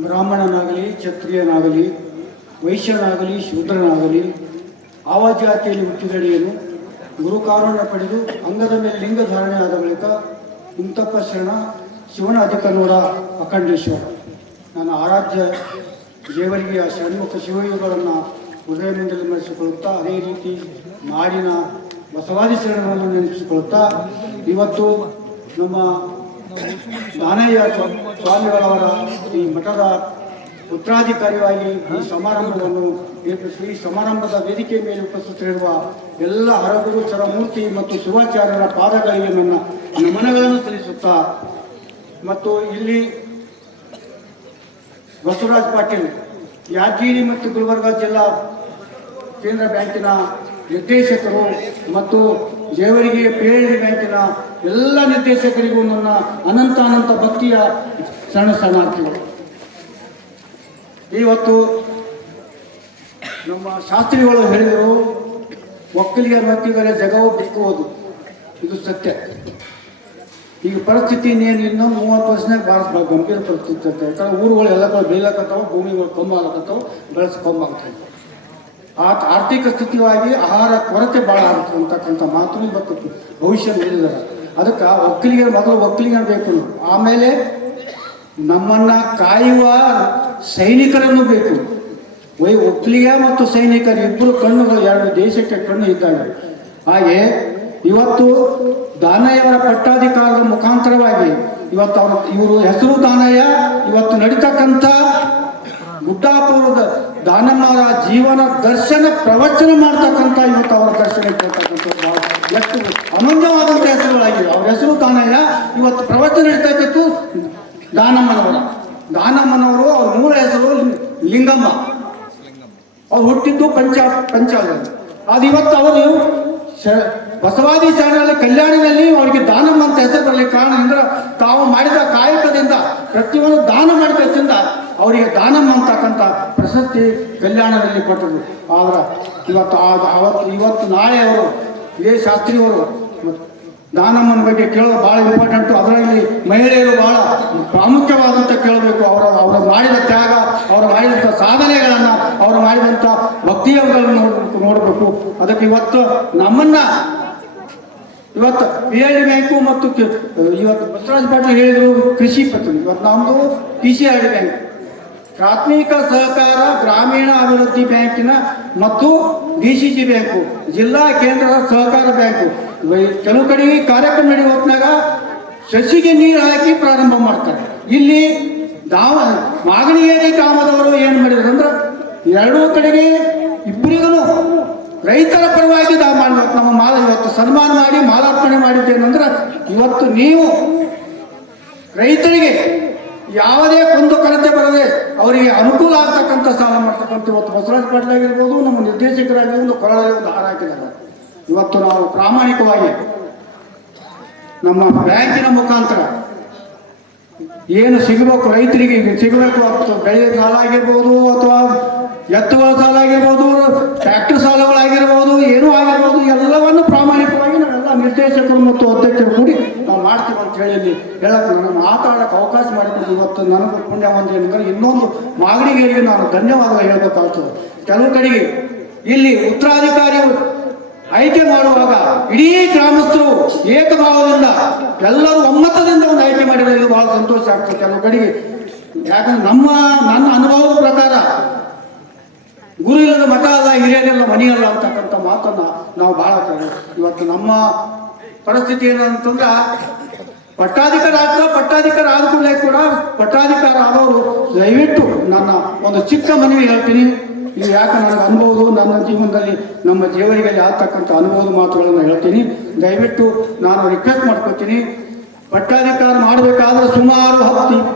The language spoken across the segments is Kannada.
ಬ್ರಾಹ್ಮಣನಾಗಲಿ, ಕ್ಷತ್ರಿಯನಾಗಲಿ, ವೈಶ್ಯನಾಗಲಿ, ಶೂದ್ರನಾಗಲಿ ಆವ ಜಾತಿಯಲ್ಲಿ ಹುಟ್ಟಿದಡಿಯನು ಗುರುಕಾರುಣ್ಯ ಪಡೆದು ಅಂಗದ ಮೇಲೆ ಲಿಂಗ ಧಾರಣೆ ಆದ ಬಳಿಕ ಇಂತಪ್ಪ ಶರಣ ಶಿವನ ಅಧಿಕನೂರ ಅಖಂಡೇಶ್ವರ ನನ್ನ ಆರಾಧ್ಯ ದೇವರಿಗೆ ಷಣ್ಮುಖ ಶಿವಯುಗಳನ್ನು ಹೃದಯದಿಂದಲೇ ಸ್ಮರಿಸಿಕೊಳ್ಳುತ್ತಾ, ಅದೇ ರೀತಿ ನಾಡಿನ ಬಸವಾದಿ ಶರಣರನ್ನು ನೆನಪಿಸಿಕೊಳ್ಳುತ್ತಾ, ಇವತ್ತು ನಮ್ಮ ದಾನಯ್ಯ ಸ್ವಾಮಿಗಳವರ ಈ ಮಠದ ಉತ್ತರಾಧಿಕಾರಿಯಾಗಿ ಈ ಸಮಾರಂಭವನ್ನು ಏರ್ಪಡಿಸಿ ಈ ಸಮಾರಂಭದ ವೇದಿಕೆ ಮೇಲೆ ಉಪಸ್ಥಿತರಿರುವ ಎಲ್ಲ ಹರಗುರುಚರ ಮೂರ್ತಿ ಮತ್ತು ಶಿವಾಚಾರ್ಯರ ಪಾದಗಳಿಗೆ ನನ್ನ ನಮನಗಳನ್ನು ಸಲ್ಲಿಸುತ್ತಾ, ಮತ್ತು ಇಲ್ಲಿ ಬಸವರಾಜ್ ಪಾಟೀಲ್ ಯಾದಗಿರಿ ಮತ್ತು ಗುಲ್ಬರ್ಗಾ ಜಿಲ್ಲಾ ಕೇಂದ್ರ ಬ್ಯಾಂಕಿನ ನಿರ್ದೇಶಕರು ಮತ್ತು ಜೇವರಿಗೆ PLD ಬ್ಯಾಂಕಿನ ಎಲ್ಲ ನಿರ್ದೇಶಕರಿಗೂ ನನ್ನ ಅನಂತ ಭಕ್ತಿಯ ಶರಣಾರ್ಥಿಗಳು. ಇವತ್ತು ನಮ್ಮ ಶಾಸ್ತ್ರಿಗಳು ಹೇಳಿದರು, ಒಕ್ಕಲಿಗರ ಮತ್ತಿಗರ ಜಗವು ಬಿಕ್ಕುವುದು, ಇದು ಸತ್ಯ. ಈಗ ಪರಿಸ್ಥಿತಿ ಇನ್ನೊಂದು 30 ವರ್ಷನಾಗ ಭಾಳ ಗಂಭೀರ ಪರಿಸ್ಥಿತಿ ಇರ್ತದೆ. ಯಾಕಂದ್ರೆ ಊರುಗಳು ಎಲ್ಲ ಬೆಳೀಲಕತ್ತಾವ, ಭೂಮಿಗಳು ಕಮ್ಮಿ ಆಗಕತ್ತಾವ, ಬೆಳೆಸ ಕಮ್ಮಿ ಆಗ್ತಾವೆ. ಆರ್ಥಿಕ ಸ್ಥಿತಿಯಾಗಿ ಆಹಾರ ಕೊರತೆ ಭಾಳ ಆಗುತ್ತೆ ಅಂತಕ್ಕಂಥ ಮಾತು ಇವತ್ತು ಭವಿಷ್ಯ ಹೇಳಿದ್ದಾರೆ. ಅದಕ್ಕೆ ಮೊದಲು ಒಕ್ಕಲಿಗರು ಬೇಕು, ಆಮೇಲೆ ನಮ್ಮನ್ನ ಕಾಯುವ ಸೈನಿಕರನ್ನು ಬೇಕು. ಒಕ್ಕಲಿಗ ಮತ್ತು ಸೈನಿಕರು ಇಬ್ಬರು ಕಣ್ಣುಗಳು, ಎರಡು ದೇಶಕ್ಕೆ ಕಣ್ಣು ಇದ್ದಾವೆ. ಹಾಗೆ ಇವತ್ತು ದಾನಯ್ಯವರ ಪಟ್ಟಾಧಿಕಾರದ ಮುಖಾಂತರವಾಗಿ ಇವತ್ತು ಇವರು ಹೆಸರು ದಾನಯ್ಯ, ಇವತ್ತು ನಡೀತಕ್ಕಂಥ ಗುಡ್ಡಾಪುರದ ದಾನಮ್ಮರ ಜೀವನ ದರ್ಶನ ಪ್ರವಚನ ಮಾಡ್ತಕ್ಕಂಥ ಇವತ್ತು ಅವರ ದರ್ಶನ ಇರ್ತಕ್ಕಂಥದ್ದು ಎಷ್ಟು ಅನನ್ಯವಾದಂಥ ಹೆಸರುಗಳಾಗಿವೆ. ಅವ್ರ ಹೆಸರು ದಾನಯ್ಯ, ಇವತ್ತು ಪ್ರವಚನ ಇರ್ತಕ್ಕಂಥದ್ದು ದಾನಮ್ಮನವರು. ಅವ್ರ ಮೂಲ ಹೆಸರು ಲಿಂಗಮ್ಮ. ಅವ್ರು ಹುಟ್ಟಿದ್ದು ಪಂಚಾಲದಲ್ಲಿ. ಅದು ಇವತ್ತು ಅವರು ಬಸವಾದಿ ಶರಣರಲ್ಲಿ ಕಲ್ಯಾಣಿನಲ್ಲಿ ಅವರಿಗೆ ದಾನಮ್ಮ ಅಂತ ಹೆಸರು ಬರಲಿಕ್ಕೆ ಕಾರಣ ಅಂದ್ರೆ ತಾವು ಮಾಡಿದ ಕಾಯಕದಿಂದ ಪ್ರತಿಯೊಂದು ದಾನ ಮಾಡಿದ್ದರಿಂದ ಅವರಿಗೆ ದಾನಮ್ಮ ಅಂತಕ್ಕಂಥ ಪ್ರಶಸ್ತಿ ಕಲ್ಯಾಣದಲ್ಲಿ ಕೊಟ್ಟರು. ಅವರ ಇವತ್ತು ನಾಳೆ ಅವರು ಇದೇ ಶಾಸ್ತ್ರಿಯವರು ದಾನಮ್ಮನ ಬಗ್ಗೆ ಕೇಳೋದು ಭಾಳ ಇಂಪಾರ್ಟೆಂಟು. ಅದರಲ್ಲಿ ಮಹಿಳೆಯರು ಭಾಳ ಪ್ರಾಮುಖ್ಯವಾದಂಥ ಕೇಳಬೇಕು. ಅವರ ಮಾಡಿದ ತ್ಯಾಗ, ಅವರು ಮಾಡಿದಂಥ ಸಾಧನೆಗಳನ್ನು, ಅವರು ಮಾಡಿದಂಥ ಭಕ್ತಿಯಗಳನ್ನು ನೋಡಬೇಕು. ಅದಕ್ಕೆ ಇವತ್ತು PLD ಬ್ಯಾಂಕು ಮತ್ತು ಇವತ್ತು ಬಸವರಾಜ ಪಾಟೀಲ್ ಹೇಳಿದರು ಕೃಷಿ ಪತ್ರ. ಇವತ್ತು ನಮ್ಮದು PCRD ಬ್ಯಾಂಕ್, ಪ್ರಾಥಮಿಕ ಸಹಕಾರ ಗ್ರಾಮೀಣ ಅಭಿವೃದ್ಧಿ ಬ್ಯಾಂಕಿನ ಮತ್ತು DCG ಬ್ಯಾಂಕು, ಜಿಲ್ಲಾ ಕೇಂದ್ರ ಸಹಕಾರ ಬ್ಯಾಂಕು. ಕೆಲವು ಕಡೆ ಕಾರ್ಯಕ್ರಮ ನಡೆಯುವ ಹೊತ್ನಾಗ ಸಸಿಗೆ ನೀರು ಹಾಕಿ ಪ್ರಾರಂಭ ಮಾಡ್ತಾರೆ. ಇಲ್ಲಿ ಮಾಗಣಿಗೇರಿ ಗ್ರಾಮದವರು ಏನು ಮಾಡಿದ್ರು ಅಂದ್ರೆ ಎರಡೂ ಕಡೆಗೆ ಇಬ್ಬರಿಗೂ ರೈತರ ಪರವಾಗಿ ಮಾಡ್ಬೇಕು. ನಮ್ಮ ಇವತ್ತು ಸನ್ಮಾನ ಮಾಡಿ ಮಾಲಾರ್ಪಣೆ ಮಾಡಿದ್ದೇನೆಂದ್ರೆ ಇವತ್ತು ನೀವು ರೈತರಿಗೆ ಯಾವುದೇ ಕುಂದು ಕೊರತೆ ಬರದೆ ಅವರಿಗೆ ಅನುಕೂಲ ಆಗ್ತಕ್ಕಂಥ ಸಾಲ ಮಾಡ್ತಕ್ಕಂಥ ಇವತ್ತು ಬಸವರಾಜ ಪಾಟೀಲ್ ಆಗಿರ್ಬೋದು, ನಮ್ಮ ನಿರ್ದೇಶಕರಾಗಿರ್ಬೋದು, ಕೊರಳಲ್ಲಿ ಒಂದು ಹಾರ ಹಾಕಿದ್ದಾರೆ. ಇವತ್ತು ನಾವು ಪ್ರಾಮಾಣಿಕವಾಗಿ ನಮ್ಮ ಬ್ಯಾಂಕಿನ ಮುಖಾಂತರ ಏನು ಸಿಗಬೇಕು ರೈತರಿಗೆ ಸಿಗಬೇಕು, ಬೆಳೆ ಸಾಲ ಆಗಿರ್ಬೋದು ಅಥವಾ ಎತ್ತುಗಳ ಸಾಲ ಆಗಿರ್ಬೋದು, ಟ್ರ್ಯಾಕ್ಟರ್ ಸಾಲಗಳಾಗಿರ್ಬೋದು, ಏನೂ ಆಗಿರ್ಬೋದು, ಎಲ್ಲವನ್ನು ಪ್ರಾಮಾಣಿಕವಾಗಿ ನಾವೆಲ್ಲ ನಿರ್ದೇಶಕರು ಮತ್ತು ಅಧ್ಯಕ್ಷರು ಕೂಡಿ ನಾವು ಮಾಡ್ತೀವಿ ಅಂತ ಹೇಳಿ ಹೇಳಕ್ಕೆ ನನಗೆ ಮಾತಾಡೋಕ್ಕೆ ಅವಕಾಶ ಮಾಡಿಕೊಂಡು ಇವತ್ತು ನನಗೂ ಪುಣ್ಯ ಒಂದು ಏನಂದ್ರೆ ಇನ್ನೊಂದು ಮಾಗಡಿಗರಿಗೆ ನಾನು ಧನ್ಯವಾದ ಹೇಳ್ಬೇಕಾಗ್ತದೆ. ಕೆಲವು ಕಡೆಗೆ ಇಲ್ಲಿ ಉತ್ತರಾಧಿಕಾರಿ ಆಯ್ಕೆ ಮಾಡುವಾಗ ಇಡೀ ಗ್ರಾಮಸ್ಥರು ಏಕಭಾವದಿಂದ ಎಲ್ಲರೂ ಒಮ್ಮತದಿಂದ ಒಂದು ಆಯ್ಕೆ ಮಾಡಿದರೆ ಇದು ಬಹಳ ಸಂತೋಷ ಆಗ್ತದೆ ಕೆಲವು ಕಡೆಗೆ. ಯಾಕಂದ್ರೆ ನನ್ನ ಅನುಭವದ ಪ್ರಕಾರ ಗುರು ಇಲ್ಲದ ಮಠ ಅಲ್ಲ, ಹಿರಿಯರೆಲ್ಲ ಮನೆಯಲ್ಲ ಅಂತಕ್ಕಂಥ ಮಾತನ್ನ ನಾವು ಬಹಳ ಇವತ್ತು ನಮ್ಮ ಪರಿಸ್ಥಿತಿ ಏನಂತಂದ್ರೆ ಪಟ್ಟಾಧಿಕಾರ ಆದ ಕೂಡಲೇ ಕೂಡ ಪಟ್ಟಾಧಿಕಾರ ಆದವರು ದಯವಿಟ್ಟು ನನ್ನ ಒಂದು ಚಿಕ್ಕ ಮನವಿ ಹೇಳ್ತೀನಿ. ಇದು ಯಾಕೆ ನನಗೆ ಅನುಭವ ನನ್ನ ಜೀವನದಲ್ಲಿ ನಮ್ಮ ಜೀವನಿಗೆ ಆಗ್ತಕ್ಕಂಥ ಅನುಭವದ ಮಾತುಗಳನ್ನು ಹೇಳ್ತೀನಿ. ದಯವಿಟ್ಟು ನಾನು ರಿಕ್ವೆಸ್ಟ್ ಮಾಡ್ಕೊತೀನಿ, ಪಟ್ಟಾಧಿಕಾರ ಮಾಡಬೇಕಾದ್ರೆ ಸುಮಾರು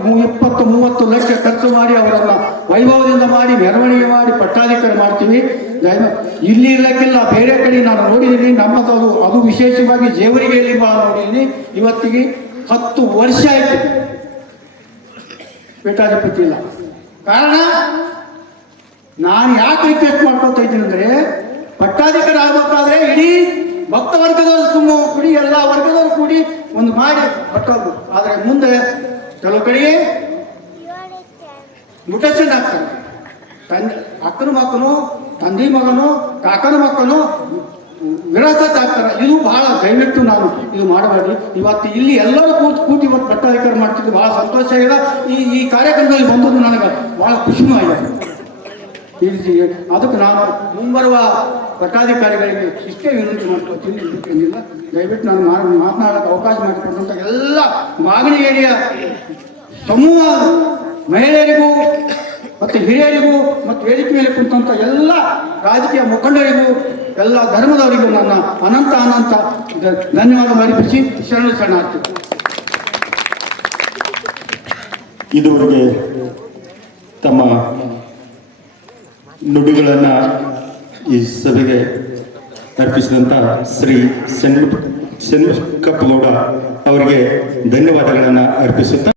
20-30 ಲಕ್ಷ ಖರ್ಚು ಮಾಡಿ ಅವರನ್ನು ವೈಭವದಿಂದ ಮಾಡಿ ಮೆರವಣಿಗೆ ಮಾಡಿ ಪಟ್ಟಾಧಿಕಾರ ಮಾಡ್ತೀವಿ. ಇಲ್ಲಿ ಇರ್ಲಿಕ್ಕಿಲ್ಲ, ಬೇರೆ ಕಡೆ ನಾನು ನೋಡಿದ್ದೀನಿ. ನಮ್ಮದು ಅದು ವಿಶೇಷವಾಗಿ ಜೇವರಿಗೆಯಲ್ಲಿ ಭಾಳ ನೋಡಿದ್ದೀನಿ. ಇವತ್ತಿಗೆ 10 ವರ್ಷ ಆಯಿತು ಪೀಠಾಧಿಪತಿ ಇಲ್ಲ. ಕಾರಣ ನಾನು ಯಾಕೆ ರಿಕ್ವೆಸ್ಟ್ ಮಾಡ್ಕೊತಾ ಇದ್ದೀನಿ ಅಂದರೆ ಪಟ್ಟಾಧಿಕಾರ ಆಗಬೇಕಾದ್ರೆ ಇಡೀ ಭಕ್ತ ವರ್ಗದವರು ಕೂಡಿ ಎಲ್ಲ ವರ್ಗದವರು ಕೂಡಿ ಒಂದು ಮಾಡಿ ಪಟ್ಟೋದು. ಆದರೆ ಮುಂದೆ ಕೆಲವು ಕಡೆಗೆ ಮ್ಯುಟೇಷನ್ ಆಗ್ತಾರೆ. ಅಕ್ಕನ ಮಕ್ಕನು, ತಂದೆ ಮಗನು, ಕಾಕನ ಮಕ್ಕನು ವಿರಾಸತ್ ಆಗ್ತಾರೆ. ಇದು ಬಹಳ ದಯವಿಟ್ಟು ನಾನು ಇದು ಮಾಡಬೇಡಿ. ಇವತ್ತು ಇಲ್ಲಿ ಎಲ್ಲರೂ ಕೂತು ಇವತ್ತು ಪಟ್ಟಾಧಿಕಾರ ಮಾಡ್ತಿದ್ದು ಬಹಳ ಸಂತೋಷ ಆಗಿದೆ. ಈ ಕಾರ್ಯಕ್ರಮದಲ್ಲಿ ಬಂದದ್ದು ನನಗೆ ಬಹಳ ಖುಷಿನೂ ಆಗಿದೆ. ಈ ರೀತಿ ಅದಕ್ಕೆ ನಾನು ಮುಂಬರುವ ಪಟ್ಟಾಧಿಕಾರಿಗಳಿಗೆ ಇಷ್ಟೇ ವಿನಂತಿ ಮಾಡ್ಕೊಳ್ತೀನಿ. ಇದಕ್ಕೇನಿಲ್ಲ, ದಯವಿಟ್ಟು ನಾನು ಮಾತನಾಡೋಕ್ಕೆ ಅವಕಾಶ ಮಾಡಿಕೊಟ್ಟಂಥ ಎಲ್ಲ ಮಾಗಡಿ ಏರಿಯಾ ಸಮೂಹ ಮಹಿಳೆಯರಿಗೂ ಮತ್ತು ಹಿರಿಯರಿಗೂ ಮತ್ತು ವೇದಿಕೆ ಮೇಲೆ ಕುಂತಂಥ ಎಲ್ಲ ರಾಜಕೀಯ ಮುಖಂಡರಿಗೂ ಎಲ್ಲ ಧರ್ಮದವರಿಗೂ ನನ್ನ ಅನಂತ ಧನ್ಯವಾದ ಅರ್ಪಿಸಿ ಶರಣಾರ್ಥಿ. ಇದುವರೆಗೆ ತಮ್ಮ ನುಡಿಗಳನ್ನು ಈ ಸಭೆಗೆ ಅರ್ಪಿಸಿದಂಥ ಶ್ರೀ ಶೆನ್ನಪ್ಪಗೌಡ ಅವರಿಗೆ ಧನ್ಯವಾದಗಳನ್ನು ಅರ್ಪಿಸುತ್ತಾ